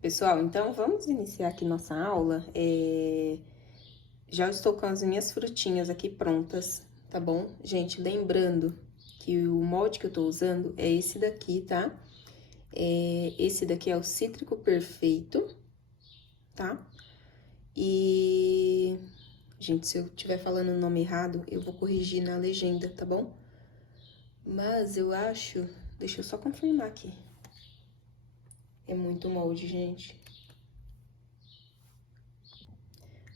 Pessoal, então vamos iniciar aqui nossa aula. Já estou com as minhas frutinhas aqui prontas, tá bom? Gente, lembrando que o molde que eu tô usando é esse daqui, tá? Esse daqui é o Cítrico Perfeito, tá? E, gente, se eu estiver falando o nome errado, eu vou corrigir na legenda, tá bom? Mas eu acho... Deixa eu só confirmar aqui. É muito molde, gente.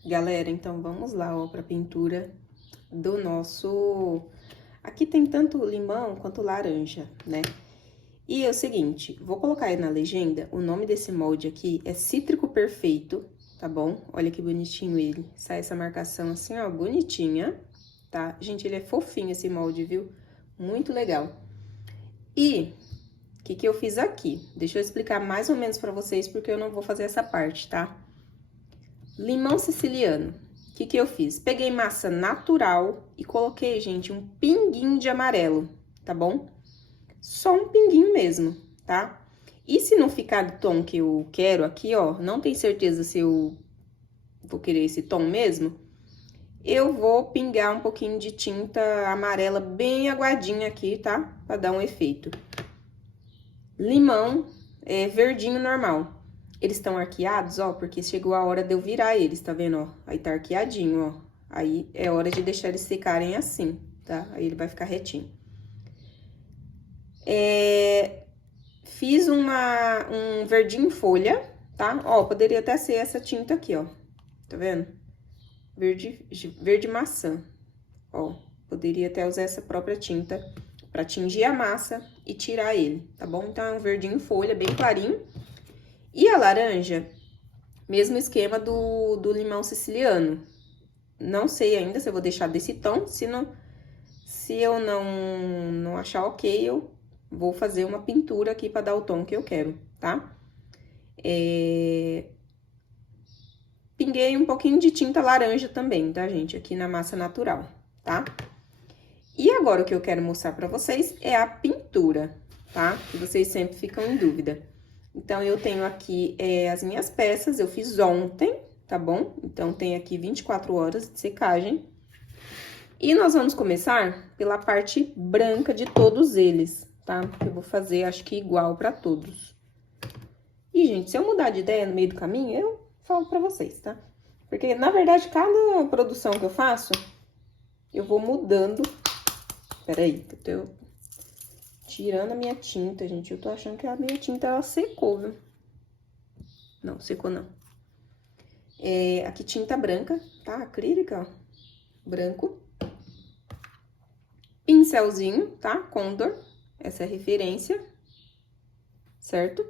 Galera, então vamos lá, ó, pra pintura do nosso... Aqui tem tanto limão quanto laranja, né? E é o seguinte, vou colocar aí na legenda, o nome desse molde aqui é Cítrico Perfeito, tá bom? Olha que bonitinho ele, sai essa marcação assim, ó, bonitinha, tá? Gente, ele é fofinho esse molde, viu? Muito legal. E o que eu fiz aqui? Deixa eu explicar mais ou menos pra vocês, porque eu não vou fazer essa parte, tá? Limão siciliano. O que eu fiz? Peguei massa natural e coloquei, gente, um pinguinho de amarelo, tá bom? Só um pinguinho mesmo, tá? E se não ficar do tom que eu quero aqui, ó, não tenho certeza se eu vou querer esse tom mesmo, eu vou pingar um pouquinho de tinta amarela bem aguadinha aqui, tá? Pra dar um efeito. Limão verdinho normal. Eles estão arqueados, ó, porque chegou a hora de eu virar eles, tá vendo, ó? Aí tá arqueadinho, ó. Aí é hora de deixar eles secarem assim, tá? Aí ele vai ficar retinho. Fiz um verdinho em folha, tá? Ó, poderia até ser essa tinta aqui, ó. Tá vendo? Verde maçã. Ó, poderia até usar essa própria tinta pra tingir a massa e tirar ele, tá bom? Então, é um verdinho em folha, bem clarinho. E a laranja, mesmo esquema do limão siciliano. Não sei ainda se eu vou deixar desse tom, se eu não achar ok, eu vou fazer uma pintura aqui pra dar o tom que eu quero, tá? Pinguei um pouquinho de tinta laranja também, tá, gente? Aqui na massa natural, tá? E agora, o que eu quero mostrar pra vocês é a pintura, tá? Que vocês sempre ficam em dúvida. Então, eu tenho aqui as minhas peças, eu fiz ontem, tá bom? Então, tem aqui 24 horas de secagem. E nós vamos começar pela parte branca de todos eles, tá? Eu vou fazer, acho que igual pra todos. E, gente, se eu mudar de ideia no meio do caminho, eu falo pra vocês, tá? Porque, na verdade, cada produção que eu faço, eu vou mudando. Peraí, que eu tô tirando a minha tinta, gente. Eu tô achando que a minha tinta, ela secou, viu? Não, secou não. Aqui tinta branca, tá? Acrílica, ó. Branco. Pincelzinho, tá? Condor. Essa é a referência. Certo?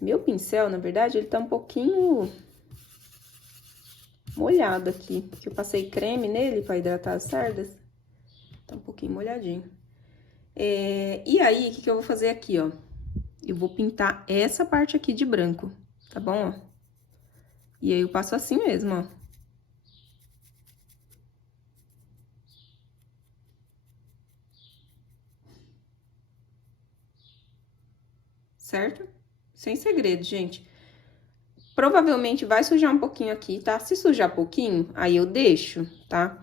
Meu pincel, na verdade, ele tá um pouquinho molhado aqui. Porque eu passei creme nele pra hidratar as cerdas. Tá um pouquinho molhadinho. E aí, o que eu vou fazer aqui, ó? Eu vou pintar essa parte aqui de branco, tá bom, ó? E aí, eu passo assim mesmo, ó. Certo? Sem segredo, gente. Provavelmente vai sujar um pouquinho aqui, tá? Se sujar pouquinho, aí eu deixo, tá?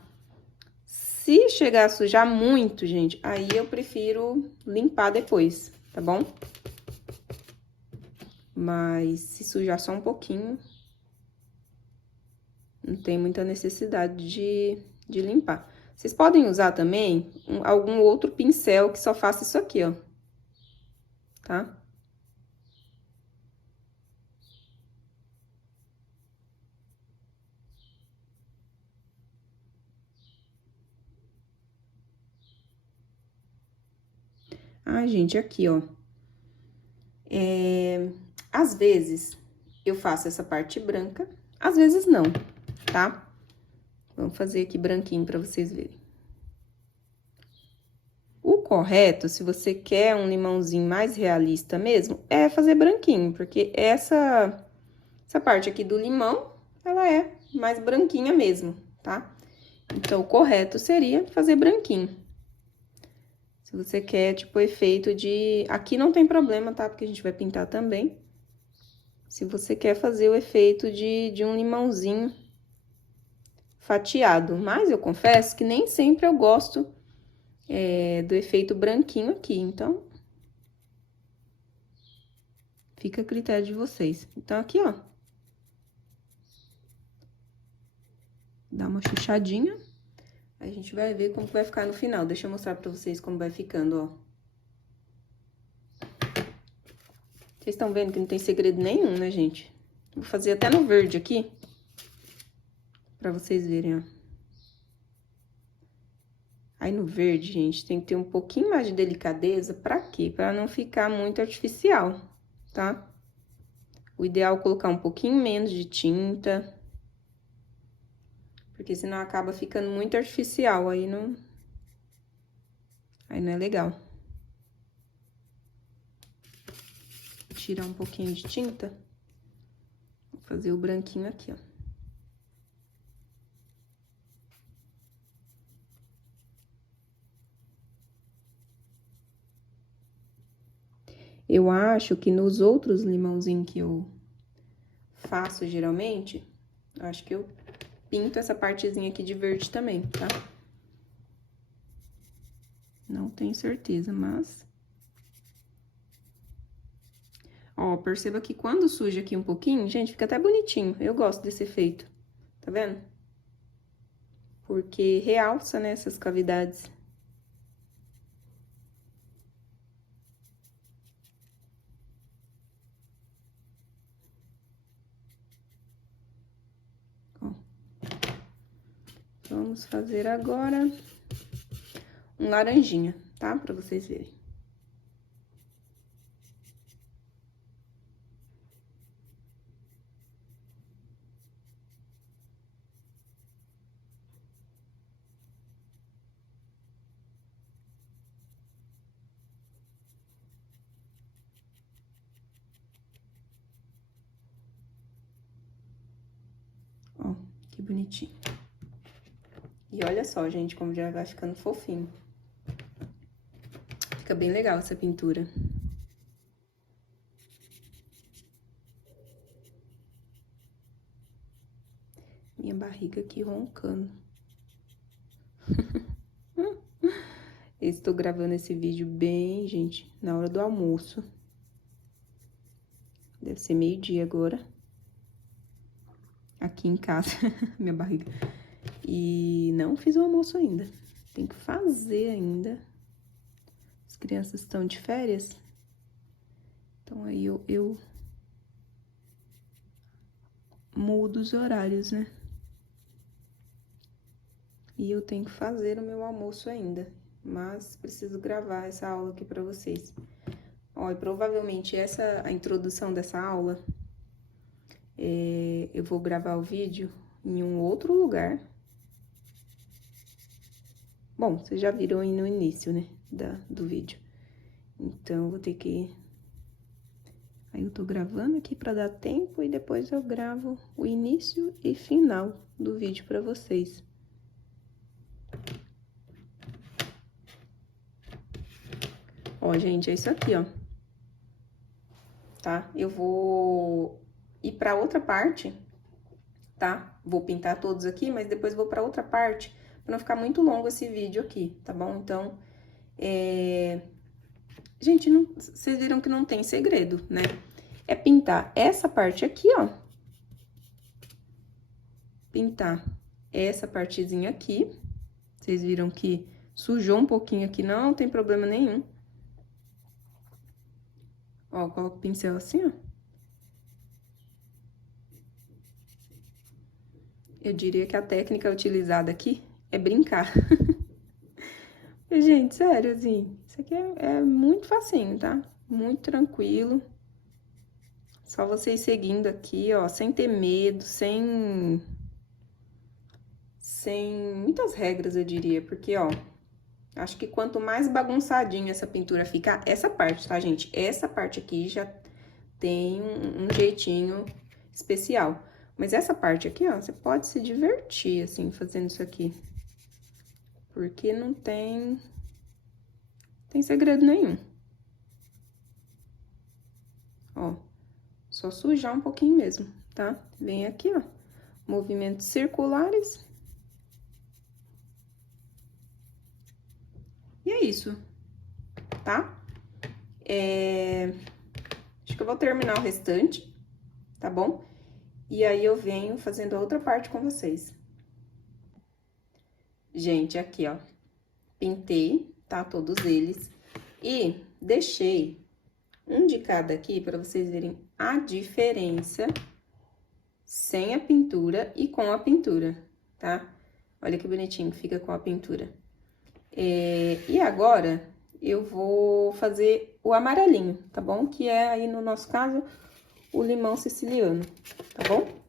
Se chegar a sujar muito, gente, aí eu prefiro limpar depois, tá bom? Mas se sujar só um pouquinho, não tem muita necessidade de limpar. Vocês podem usar também algum outro pincel que só faça isso aqui, ó. Tá? Ah, gente, aqui, ó. Às vezes, eu faço essa parte branca, às vezes não, tá? Vamos fazer aqui branquinho pra vocês verem. O correto, se você quer um limãozinho mais realista mesmo, é fazer branquinho, porque essa parte aqui do limão, ela é mais branquinha mesmo, tá? Então, o correto seria fazer branquinho. Se você quer, tipo, efeito de... Aqui não tem problema, tá? Porque a gente vai pintar também. se você quer fazer o efeito de um limãozinho fatiado. Mas eu confesso que nem sempre eu gosto do efeito branquinho aqui, então fica a critério de vocês. Então, aqui, ó, dá uma chuchadinha, a gente vai ver como que vai ficar no final. Deixa eu mostrar pra vocês como vai ficando, ó. Vocês estão vendo que não tem segredo nenhum, né, gente? Vou fazer até no verde aqui, pra vocês verem, ó. Aí, no verde, gente, tem que ter um pouquinho mais de delicadeza. Pra quê? Pra não ficar muito artificial, tá? O ideal é colocar um pouquinho menos de tinta, porque senão acaba ficando muito artificial, aí não é legal. Vou tirar um pouquinho de tinta, vou fazer o branquinho aqui, ó. Eu acho que nos outros limãozinhos que eu faço geralmente, acho que eu pinto essa partezinha aqui de verde também, tá? Não tenho certeza, mas... Ó, perceba que quando suja aqui um pouquinho, gente, fica até bonitinho. Eu gosto desse efeito, tá vendo? Porque realça, né, essas cavidades. Ó. Vamos fazer agora um laranjinha, tá? Pra vocês verem. Ó, que bonitinho. E olha só, gente, como já vai ficando fofinho. Fica bem legal essa pintura. Minha barriga aqui roncando. Estou gravando esse vídeo bem, gente, na hora do almoço. Deve ser meio-dia agora. Aqui em casa, minha barriga. E não fiz o almoço ainda. Tem que fazer ainda. As crianças estão de férias. Então, aí eu mudo os horários, né? E eu tenho que fazer o meu almoço ainda. Mas preciso gravar essa aula aqui pra vocês. Ó, e provavelmente a introdução dessa aula, eu vou gravar o vídeo em um outro lugar. Bom, vocês já viram aí no início, né, do vídeo. Então, vou ter que... Aí, eu tô gravando aqui pra dar tempo e depois eu gravo o início e final do vídeo pra vocês. Ó, gente, é isso aqui, ó. Tá? Eu vou ir pra outra parte, tá? Vou pintar todos aqui, mas depois vou pra outra parte, pra não ficar muito longo esse vídeo aqui, tá bom? Então, gente, vocês viram que não tem segredo, né? É pintar essa parte aqui, ó. Pintar essa partezinha aqui. Vocês viram que sujou um pouquinho aqui, não tem problema nenhum. Ó, coloco o pincel assim, ó. Eu diria que a técnica utilizada aqui é brincar. Gente, sério, assim, isso aqui é muito facinho, tá? Muito tranquilo. Só vocês seguindo aqui, ó, sem ter medo, sem muitas regras, eu diria, porque, ó, acho que quanto mais bagunçadinha essa pintura ficar, essa parte, tá, gente? Essa parte aqui já tem um jeitinho especial. Mas essa parte aqui, ó, você pode se divertir, assim, fazendo isso aqui. Porque não tem segredo nenhum. Ó, Só sujar um pouquinho mesmo, tá? Vem aqui, ó, movimentos circulares. E é isso, tá? Acho que eu vou terminar o restante, tá bom? E aí, eu venho fazendo a outra parte com vocês. Gente, aqui, ó, pintei, tá? Todos eles. E deixei um de cada aqui para vocês verem a diferença sem a pintura e com a pintura, tá? Olha que bonitinho que fica com a pintura. E agora, eu vou fazer o amarelinho, tá bom? Que é aí, no nosso caso, o limão siciliano, tá bom?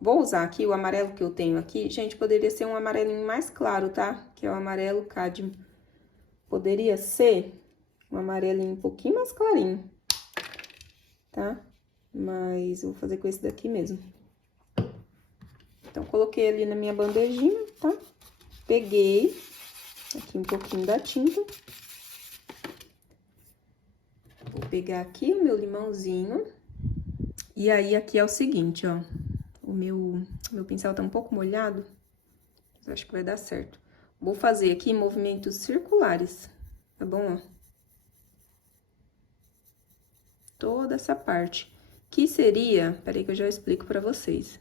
Vou usar aqui o amarelo que eu tenho aqui. Gente, poderia ser um amarelinho mais claro, tá? Que é o amarelo cádmio. Poderia ser um amarelinho um pouquinho mais clarinho, tá? Mas eu vou fazer com esse daqui mesmo. Então, coloquei ali na minha bandejinha, tá? Peguei aqui um pouquinho da tinta. Vou pegar aqui o meu limãozinho. E aí, aqui é o seguinte, ó. O meu pincel tá um pouco molhado, mas acho que vai dar certo. Vou fazer aqui movimentos circulares, tá bom, ó? Toda essa parte. Que seria... Peraí que eu já explico pra vocês.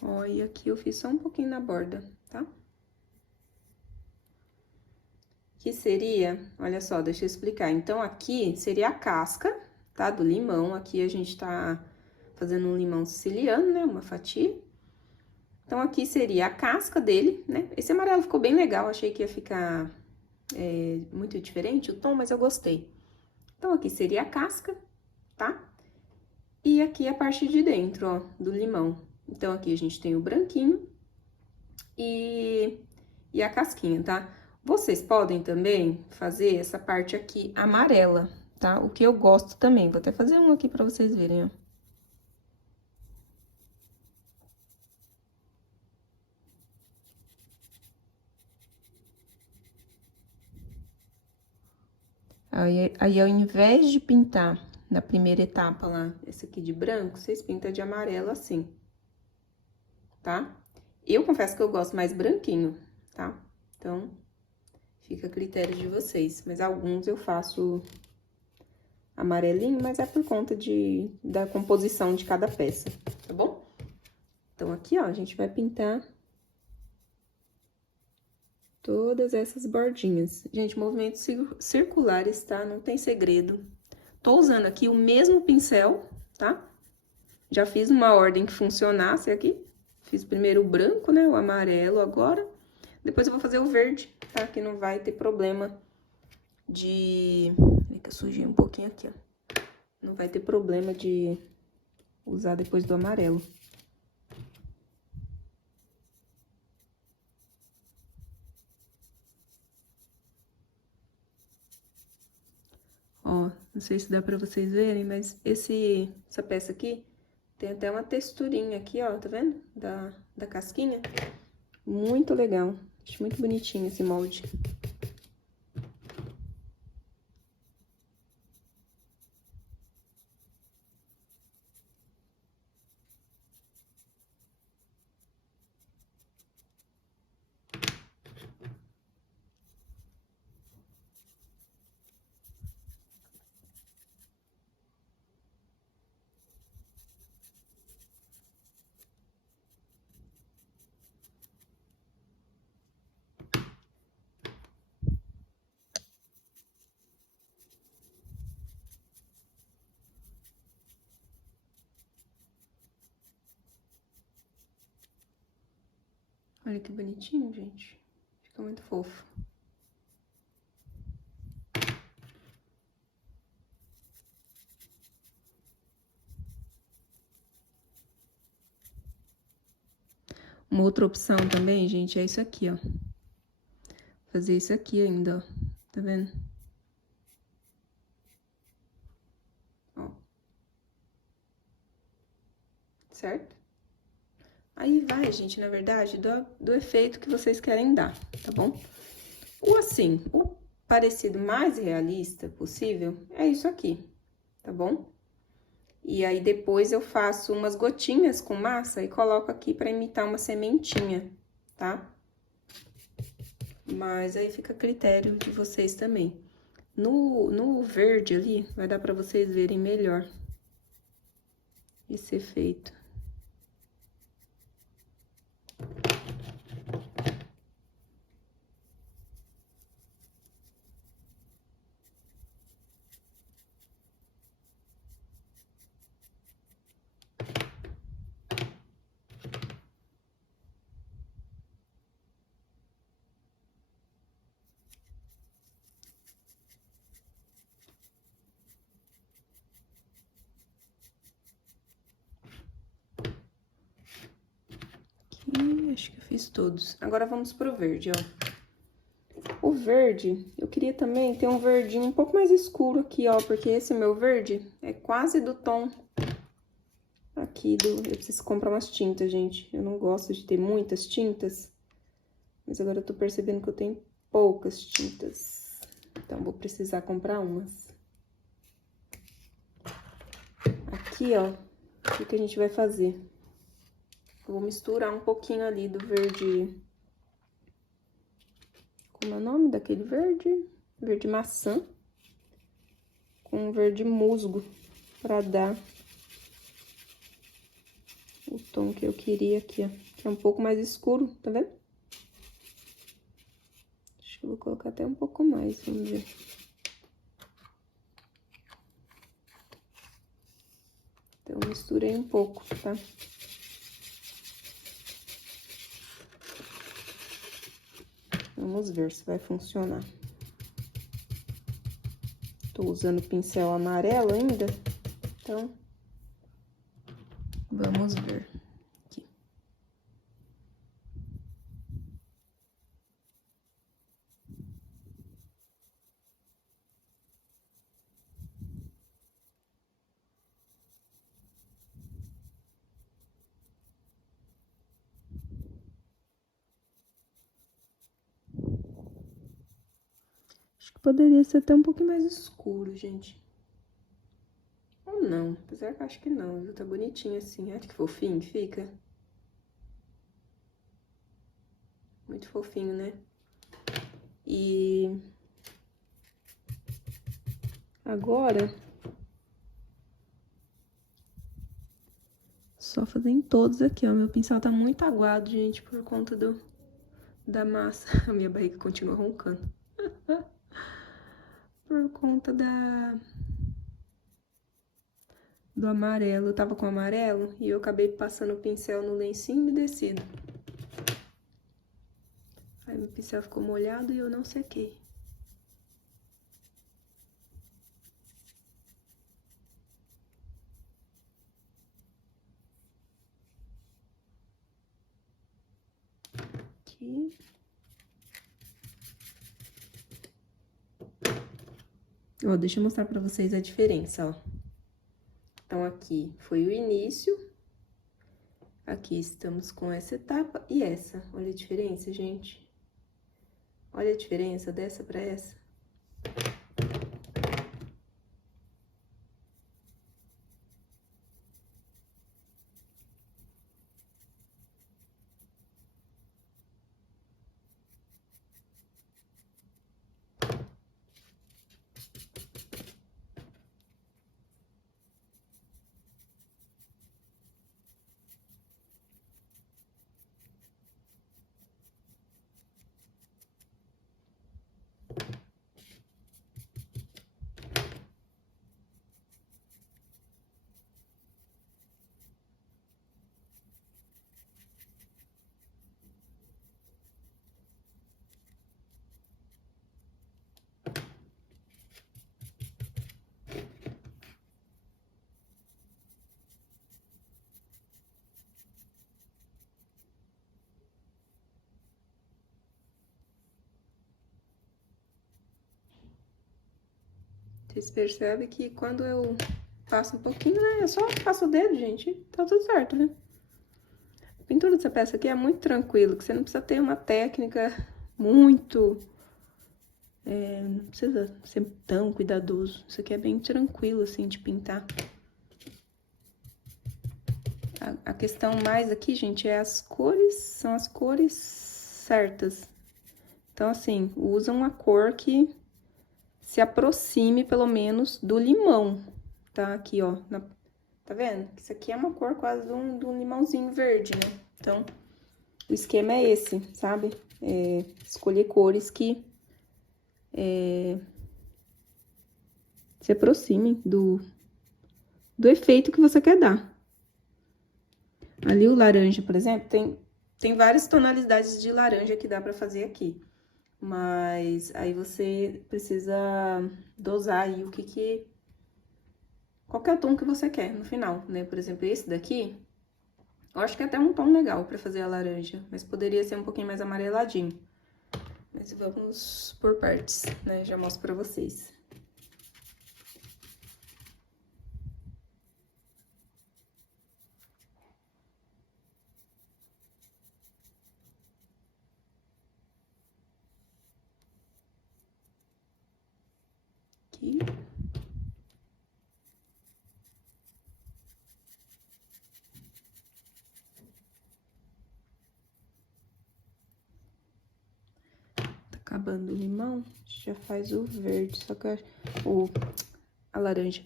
Ó, e aqui eu fiz só um pouquinho na borda, tá? Que seria, olha só, deixa eu explicar. Então, aqui seria a casca, tá? Do limão. Aqui a gente tá fazendo um limão siciliano, né? Uma fatia. Então, aqui seria a casca dele, né? Esse amarelo ficou bem legal, achei que ia ficar muito diferente o tom, mas eu gostei. Então, aqui seria a casca, tá? E aqui a parte de dentro, ó, do limão. Então, aqui a gente tem o branquinho e a casquinha, tá? Vocês podem também fazer essa parte aqui amarela, tá? O que eu gosto também. Vou até fazer um aqui pra vocês verem, ó. Aí, ao invés de pintar na primeira etapa lá, esse aqui de branco, vocês pintam de amarelo assim, tá? Eu confesso que eu gosto mais branquinho, tá? Então, fica a critério de vocês. Mas alguns eu faço amarelinho, mas é por conta da composição de cada peça, tá bom? Então, aqui, ó, a gente vai pintar todas essas bordinhas. Gente, movimentos circulares, tá? Não tem segredo. Tô usando aqui o mesmo pincel, tá? Já fiz uma ordem que funcionasse aqui. Fiz primeiro o branco, né? O amarelo agora. Depois eu vou fazer o verde, tá? Que não vai ter problema de... Peraí que eu sujei um pouquinho aqui, ó. Não vai ter problema de usar depois do amarelo. Ó, não sei se dá pra vocês verem, mas essa peça aqui tem até uma texturinha aqui, ó, tá vendo? Da casquinha. Muito legal. Acho muito bonitinho esse molde. Olha que bonitinho, gente. Fica muito fofo. Uma outra opção também, gente, é isso aqui, ó. Fazer isso aqui ainda, ó. Tá vendo? Ó. Certo? Aí vai, gente, na verdade, do efeito que vocês querem dar, tá bom? O assim, o parecido mais realista possível é isso aqui, tá bom? E aí, depois eu faço umas gotinhas com massa e coloco aqui pra imitar uma sementinha, tá? Mas aí fica a critério de vocês também. No verde ali, vai dar pra vocês verem melhor esse efeito. Aqui, acho que eu fiz todos. Agora vamos pro verde, ó. O verde, eu queria também ter um verdinho um pouco mais escuro aqui, ó, porque esse meu verde é quase do tom aqui do... Eu preciso comprar umas tintas, gente. Eu não gosto de ter muitas tintas, mas agora eu tô percebendo que eu tenho poucas tintas. Então, vou precisar comprar umas. Aqui, ó, o que a gente vai fazer? Eu vou misturar um pouquinho ali do verde... Como é o nome daquele verde? Verde maçã. Com verde musgo, pra dar o tom que eu queria aqui, ó. Que é um pouco mais escuro, tá vendo? Acho que eu vou colocar até um pouco mais, vamos ver. Então, eu misturei um pouco, tá? Vamos ver se vai funcionar. Tô usando pincel amarelo ainda, então vamos ver aqui. Acho que poderia ser até um pouquinho mais escuro, gente. Ou não, apesar que eu acho que não, viu? Tá bonitinho assim. Olha que fofinho que fica. Muito fofinho, né? E agora, só fazer em todos aqui, ó. Meu pincel tá muito aguado, gente, por conta da massa. A minha barriga continua roncando. Por conta do amarelo. Eu tava com amarelo e eu acabei passando o pincel no lencinho umedecido. Aí meu pincel ficou molhado e eu não sequei. Aqui. Ó, deixa eu mostrar pra vocês a diferença, ó. Então, aqui foi o início. Aqui estamos com essa etapa e essa. Olha a diferença, gente. Olha a diferença dessa pra essa. Vocês percebem que quando eu passo um pouquinho, né? Eu só passo o dedo, gente, tá tudo certo, né? pintura dessa peça aqui é muito tranquilo, que você não precisa ter uma técnica muito... não precisa ser tão cuidadoso. Isso aqui é bem tranquilo, assim, de pintar. A questão mais aqui, gente, é as cores, são as cores certas. Então, assim, usa uma cor que se aproxime, pelo menos, do limão, tá? Aqui, ó, tá vendo? Isso aqui é uma cor quase de um limãozinho verde, né? Então, o esquema é esse, sabe? Escolher cores que se aproximem do efeito que você quer dar. Ali o laranja, por exemplo, tem várias tonalidades de laranja que dá pra fazer aqui. Mas aí você precisa dosar aí qualquer tom que você quer no final, né? Por exemplo, esse daqui, eu acho que é até um tom legal pra fazer a laranja, mas poderia ser um pouquinho mais amareladinho. Mas vamos por partes, né? Já mostro pra vocês. Aqui. Acabando o limão, já faz o verde, só que eu acho... a laranja.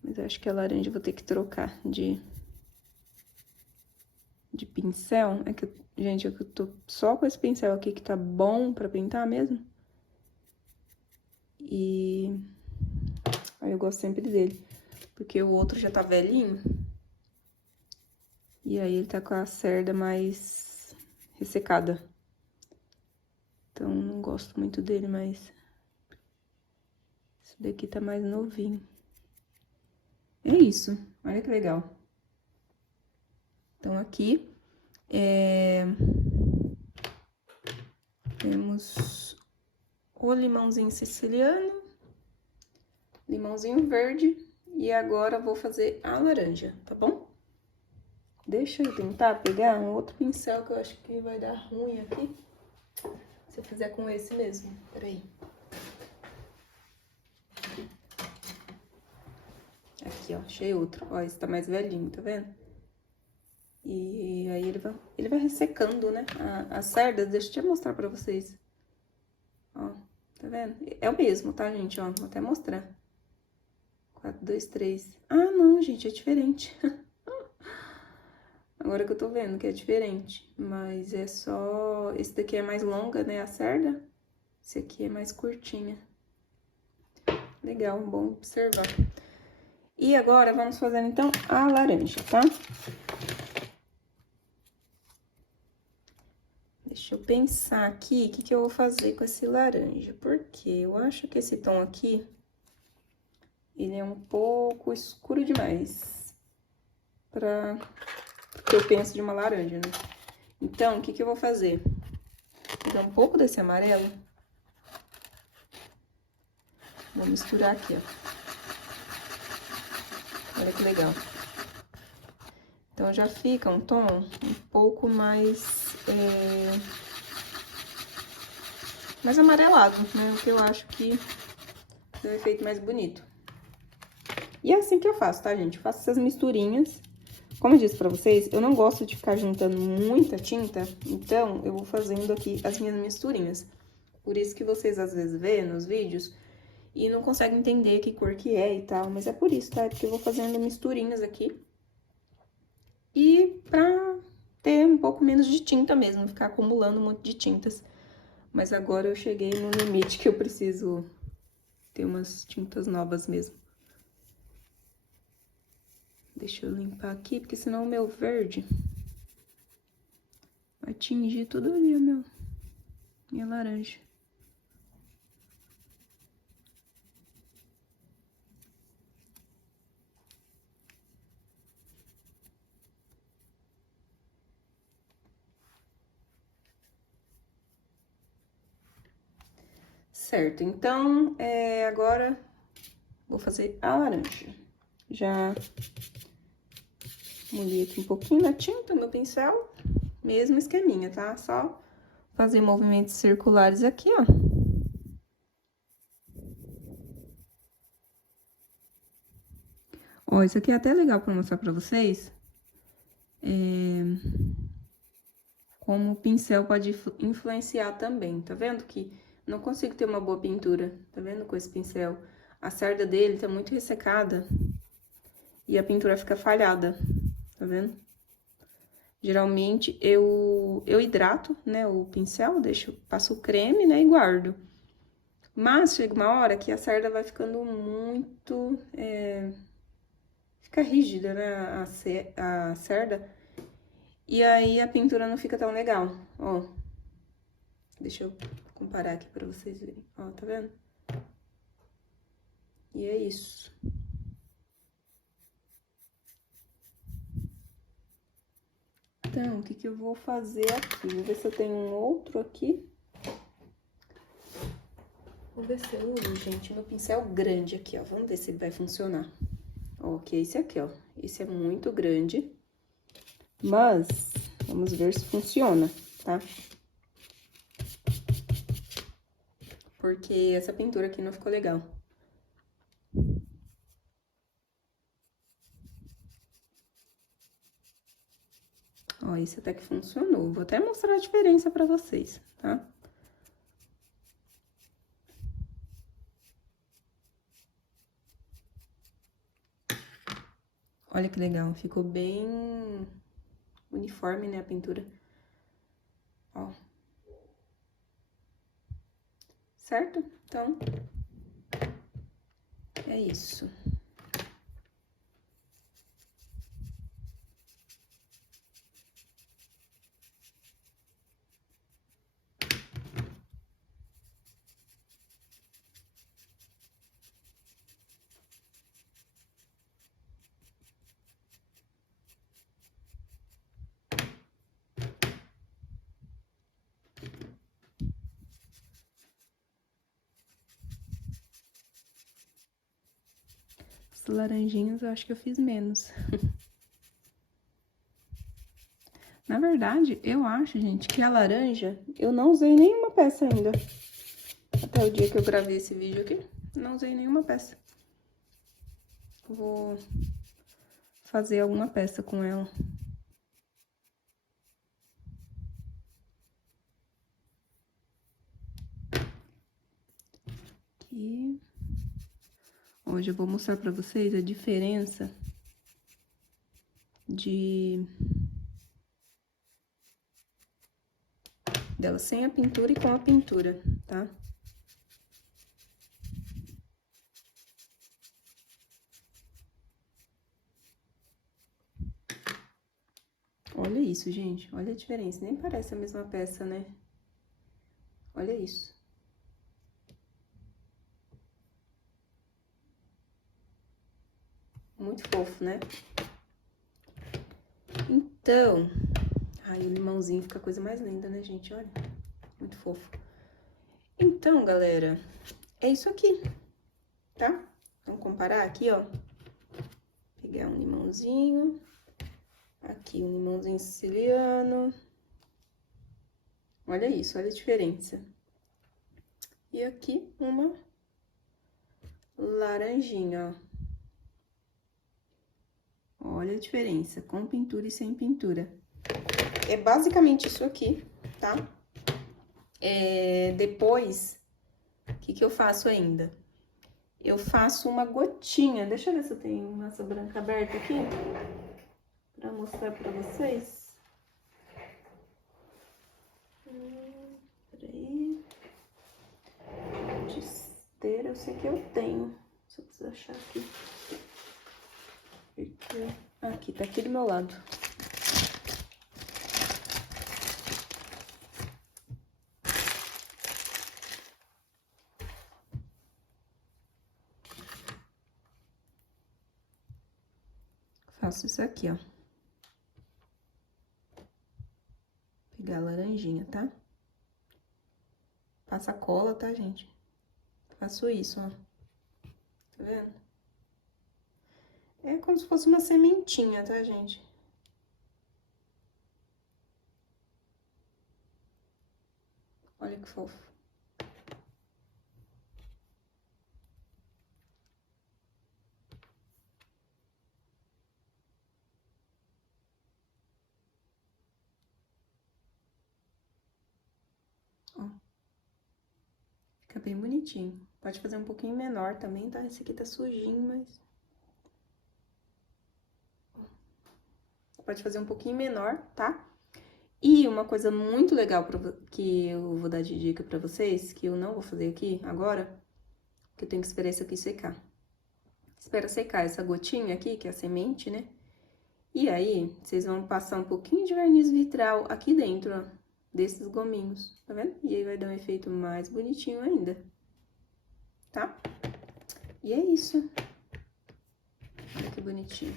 Mas eu acho que a laranja eu vou ter que trocar de pincel. É que, gente, eu tô só com esse pincel aqui que tá bom pra pintar mesmo. E aí eu gosto sempre dele, porque o outro já tá velhinho. E aí ele tá com a cerda mais ressecada. Então, não gosto muito dele, mas esse daqui tá mais novinho. É isso, olha que legal. Então, aqui, temos o limãozinho siciliano, limãozinho verde, e agora vou fazer a laranja, tá bom? Deixa eu tentar pegar um outro pincel que eu acho que vai dar ruim aqui. Se eu fizer com esse mesmo, peraí. Aqui, ó, achei outro. Ó, esse tá mais velhinho, tá vendo? E aí ele vai ressecando, né? As cerdas, deixa eu mostrar pra vocês. Ó, tá vendo? É o mesmo, tá, gente? Ó, vou até mostrar. 4, 2, 3. Ah, não, gente, é diferente. Agora que eu tô vendo que é diferente. Mas é só... Esse daqui é mais longa, né, a cerda. Esse aqui é mais curtinha. Legal, bom observar. E agora, vamos fazer, então, a laranja, tá? Deixa eu pensar aqui o que eu vou fazer com esse laranja. Porque eu acho que esse tom aqui, ele é um pouco escuro demais pra o que eu penso de uma laranja, né? Então, o que eu vou fazer? Vou pegar um pouco desse amarelo. Vou misturar aqui, ó. Olha que legal. Então, já fica um tom um pouco mais... mais amarelado, né? O que eu acho que dá um efeito mais bonito. E é assim que eu faço, tá, gente? Eu faço essas misturinhas. Como eu disse pra vocês, eu não gosto de ficar juntando muita tinta, então eu vou fazendo aqui as minhas misturinhas. Por isso que vocês às vezes vê nos vídeos e não conseguem entender que cor que é e tal, mas é por isso, tá? É porque eu vou fazendo misturinhas aqui. E pra ter um pouco menos de tinta mesmo, não ficar acumulando um monte de tintas. Mas agora eu cheguei no limite que eu preciso ter umas tintas novas mesmo. Deixa eu limpar aqui, porque senão o meu verde vai tingir tudo ali, o minha laranja. Certo, então, agora vou fazer a laranja. Já molhei aqui um pouquinho na tinta, meu pincel. mesmo esqueminha, tá? Só fazer movimentos circulares aqui, ó. Ó, isso aqui é até legal pra mostrar pra vocês. Como o pincel pode influenciar também, tá vendo que não consigo ter uma boa pintura, tá vendo, com esse pincel? A cerda dele tá muito ressecada e a pintura fica falhada, tá vendo? Geralmente eu hidrato, né, o pincel, passo o creme, né, e guardo. Mas chega uma hora que a cerda vai ficando muito, fica rígida, né, a cerda. E aí a pintura não fica tão legal, ó. Deixa eu comparar aqui pra vocês verem, ó, tá vendo? E é isso. Então, o que que eu vou fazer aqui? Vou ver se eu tenho um outro aqui. Vou ver se eu uso, gente, meu pincel grande aqui, ó. Vamos ver se ele vai funcionar. Ó, que é esse aqui, ó. Esse é muito grande. Mas, vamos ver se funciona, tá? Porque essa pintura aqui não ficou legal. Ó, esse até que funcionou. Vou até mostrar a diferença pra vocês, tá? Olha que legal, ficou bem uniforme, né, a pintura. Ó. Certo? Então, é isso. As laranjinhas eu acho que eu fiz menos. Na verdade, eu acho, gente, que a laranja eu não usei nenhuma peça ainda. Até o dia que eu gravei esse vídeo aqui, não usei nenhuma peça. Vou fazer alguma peça com ela. Aqui. Hoje eu vou mostrar pra vocês a diferença dela sem a pintura e com a pintura, tá? Olha isso, gente. Olha a diferença. Nem parece a mesma peça, né? Olha isso. Muito fofo, né? Então... Ai, o limãozinho fica a coisa mais linda, né, gente? Olha. Muito fofo. Então, galera, é isso aqui, tá? Vamos comparar aqui, ó. Pegar um limãozinho. Aqui, um limãozinho siciliano. Olha isso, olha a diferença. E aqui, uma laranjinha, ó. Olha a diferença, com pintura e sem pintura. É basicamente isso aqui, tá? Depois, o que que eu faço ainda? Eu faço uma gotinha. Deixa eu ver se eu tenho massa branca aberta aqui. Pra mostrar pra vocês. Peraí. Esteira, eu sei que eu tenho. Só preciso achar aqui. Aqui, tá aqui do meu lado. Faço isso aqui, ó. Pegar a laranjinha, tá? Passa cola, tá, gente? Faço isso, ó. Tá vendo? É como se fosse uma sementinha, tá, gente? Olha que fofo. Ó. Fica bem bonitinho. Pode fazer um pouquinho menor também, tá? Esse aqui tá sujinho, mas... Pode fazer um pouquinho menor, tá? E uma coisa muito legal que eu vou dar de dica pra vocês, que eu não vou fazer aqui agora, que eu tenho que esperar isso aqui secar. Espera secar essa gotinha aqui, que é a semente, né? E aí, vocês vão passar um pouquinho de verniz vitral aqui dentro, ó, desses gominhos, tá vendo? E aí vai dar um efeito mais bonitinho ainda, tá? E é isso. Olha que bonitinho.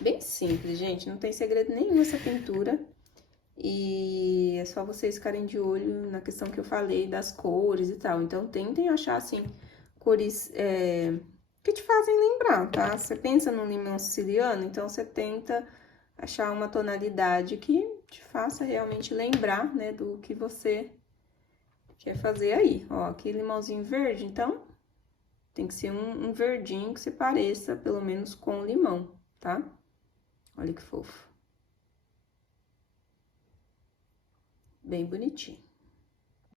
Bem simples, gente, não tem segredo nenhum essa pintura. E é só vocês ficarem de olho na questão que eu falei das cores e tal. Então, tentem achar, assim, cores que te fazem lembrar, tá? Você pensa no limão siciliano, então você tenta achar uma tonalidade que te faça realmente lembrar, né, do que você quer fazer aí. Ó, aqui limãozinho verde, então tem que ser um verdinho que se pareça, pelo menos, com o limão, tá? Olha que fofo. Bem bonitinho.